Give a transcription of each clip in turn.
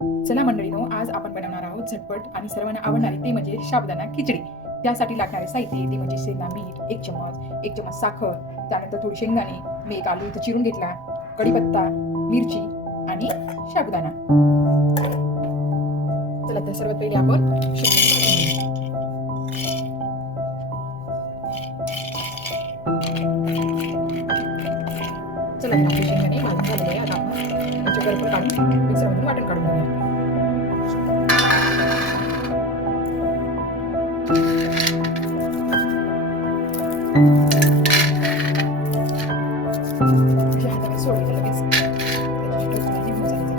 चला मंडळीनो, आज आपण बनवणार आहोत झटपट आणि सर्वांना आवडणारी ते म्हणजे साबुदाणा खिचडी. त्यासाठी लागणारे साहित्य ते म्हणजे शेंगदाणा मीठ 1 चमच साखर, त्यानंतर थोडी शेंगदाणे, मी एक आलू इथं चिरून घेतला, कढीपत्ता, मिरची आणि साबुदाणा. चला तर सर्वात पहिले आपण शेंगदाणे भाजून घेऊ. चला तर आपले शेंगदाणे भाजून झालेले आहे. आता आपण त्याचे करपण काढून मिक्सरमधून वाटण काढून घेऊया. अशा हाताने सोडायचं लगेच त्याची टोचणी निघून जाते.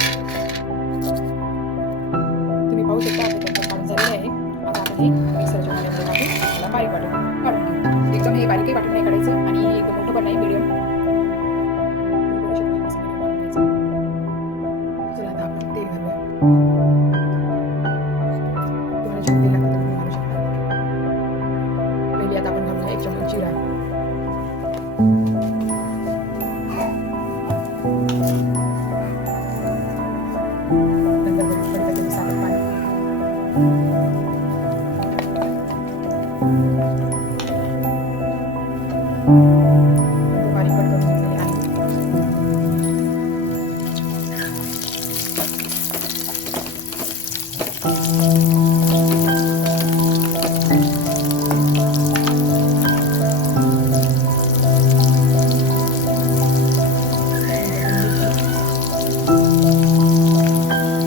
तुम्ही पाहू शकता आपलं करपण काढून झालेलं आहे. आता आपण हे मिक्सरच्या भांड्यामध्ये टाकून त्याला बारीक वाटून काढून घेऊ. एकदम हे बारीकही वाटून नाही काढायचं आणि एकदम मोठं पण नाही, मिडियम. तुम्ही बघू शकता असं मिडियम काढून घ्यायचं. चला आता आपण तेल घालूया. तुम्हाला जेवढं तेल लागतं तुम्ही घालू शकता. पहिले आता आपण घालूया 1 चमच जिरा, नंतर कढीपत्त्याचं साखर पाणी, नंतर बारीक कट करून घेतलेले आलू,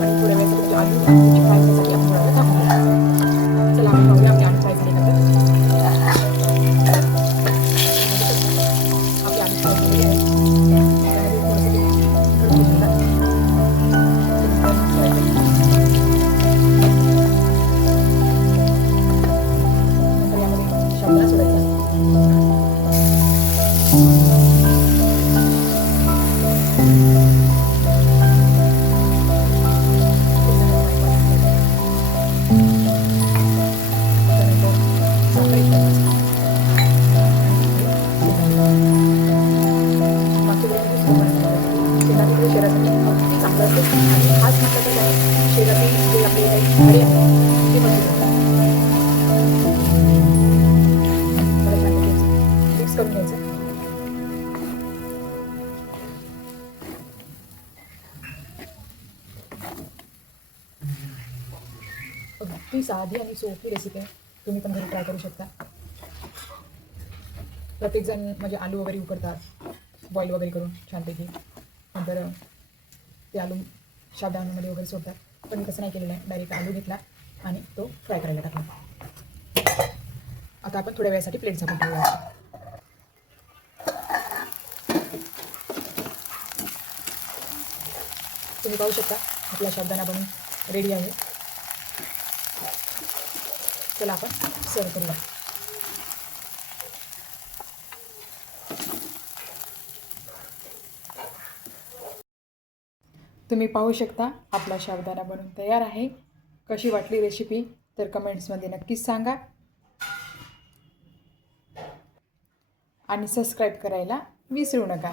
आणि थोड्या वेळासाठी आलू आणि फ्राय करण्यासाठी आपण थोडा वेळ टाकून घेऊ. चला आपण पाहूया आपले आलू फ्राय झाले का तर. आपले आलू फ्राय झालेले आहेत. त्यामध्ये थोडंसं तिखट घालू शकता. नंतर यामध्ये साबुदाणा सोडायचा. मिक्स करून घ्यायचं. अगदी साधी आणि सोपी रेसिपी आहे. तुम्ही पण घरी ट्राय करू शकता. प्रत्येकजण म्हणजे आलू वगैरे उकडतात बॉईल वगैरे करून छानपैकी, नंतर ते आलू साबुदाण्यामध्ये वगैरे सोडतात. पण मी तसं नाही केलेलं आहे. डायरेक्ट आलू घेतला आणि तो फ्राय करायला टाकला. आता आपण थोड्या वेळासाठी प्लेट झाकून ठेवूया. तुम्ही पाहू शकता आपला साबुदाणा बनून रेडी आहे. चला आपण सर्व करूया. तुम्ही पाहू शकता आपला साबुदाणा बनून तयार आहे. कशी वाटली रेसिपी तर कमेंट्समध्ये नक्कीच सांगा आणि सबस्क्राईब करायला विसरू नका.